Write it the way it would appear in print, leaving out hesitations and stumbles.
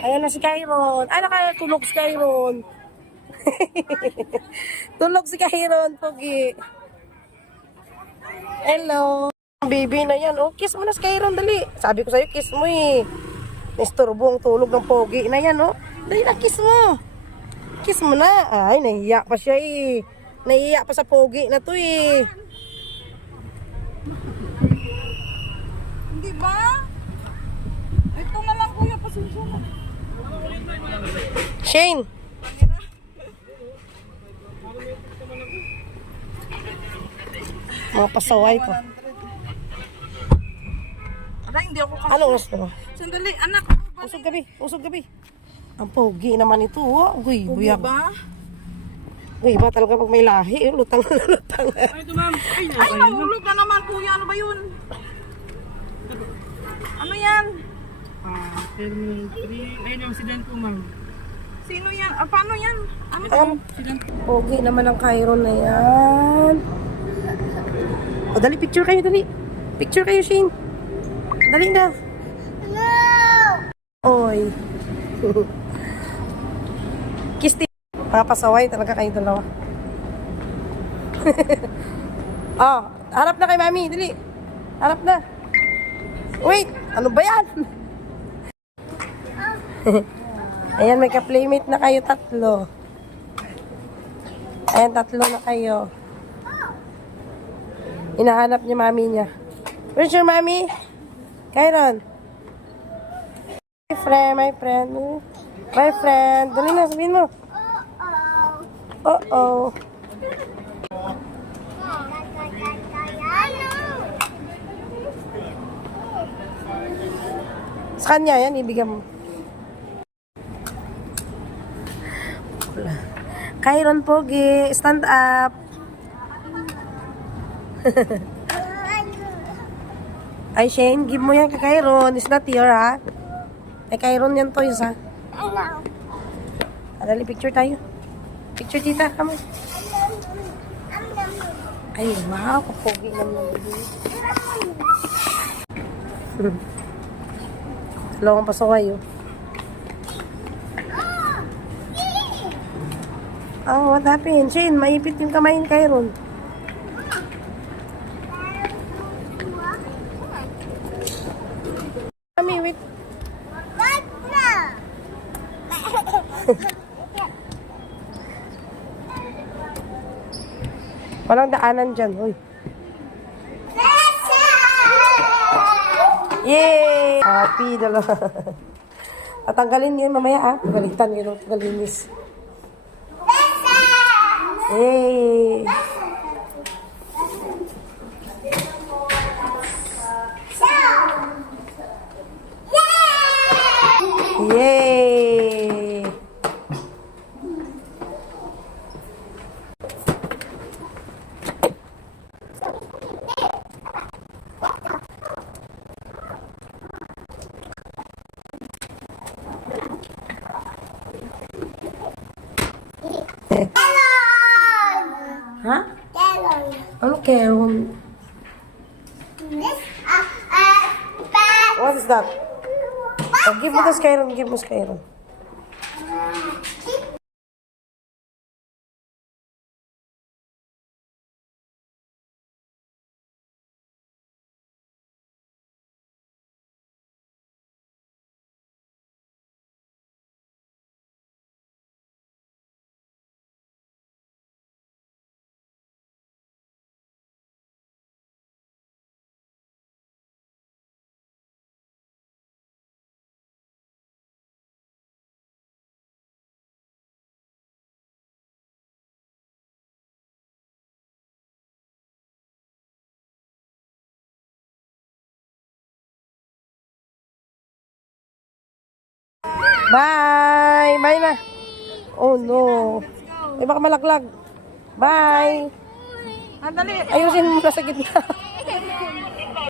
Ayan na si Kyron. Ay, nakatulog si Kyron. Tulog si Kyron, Pogi. Hello. Baby na yan. Oh, kiss mo na si Kyron, dali. Sabi ko sa'yo, kiss mo eh. Nisturbo ang tulog ng Pogi na yan, oh. Dali na, kiss mo. Kiss mo na. Ay, nahiya pa siya eh. Nahiya pa sa Pogi na to eh. Hindi ba? Ito na lang kuya, pasensya na. Shane. Mga pasaway ko. Aray, hindi ako kasi. Ano gusto mo? Sandali, anak. Usog gabi, usog gabi. Ang Pogi naman ito, oh. Uy, Kuya buyag. ba? Uy, iba talaga pag may lahi. Lutang na lutang. Ay, ito ma'am. Ay, nahulog na naman kuya. Ano ba yun? Ano yan? Terminal 3. Ayun yung accident po, ma'am. Sino yan? Ah, paano yan? Ano to? Pogi naman ang Kyron na yan. O, dali, picture kayo, dali. Picture kayo, Shane. Dali na. Oy. Kiss team. Mga pasaway talaga kayo dalawa. Oh, harap na kay Mami, dali. Harap na. Wait, ano ba yan? Ayan, may ka-playmate na kayo tatlo. Ayan, tatlo na kayo. Hinahanap niya mami niya. Where's your mommy? Kyron. My friend, my friend. My friend. Dali na, sabihin mo. Uh-oh. Sa kanya yan, ibigay mo. Kyron Pogi, stand up. Ay, Shane, give mo yan kay Kyron. It's not your, ha? Ay, Kyron yan to, ha? Dali, picture tayo. Picture, tita. Come on. Ay, wow. Kapogi naman. Dalawang pasaway, oh. Oh, what happened? Shane, maipit yung kamay ni Kyron. Mami, wait. Walang daanan dyan, uy. Yay! Happy, dalawa. Tatanggalin yun mamaya, ah. Pagalitan yun, pagalinis. Yay! Yay! Ha? Ano Karen? What is that? Oh, give mo to Skyron, give mo Skyron. Bye! Bye na! Oh no! Ay baka malaglag. Bye! Andali. Ayusin mo na sa gitna.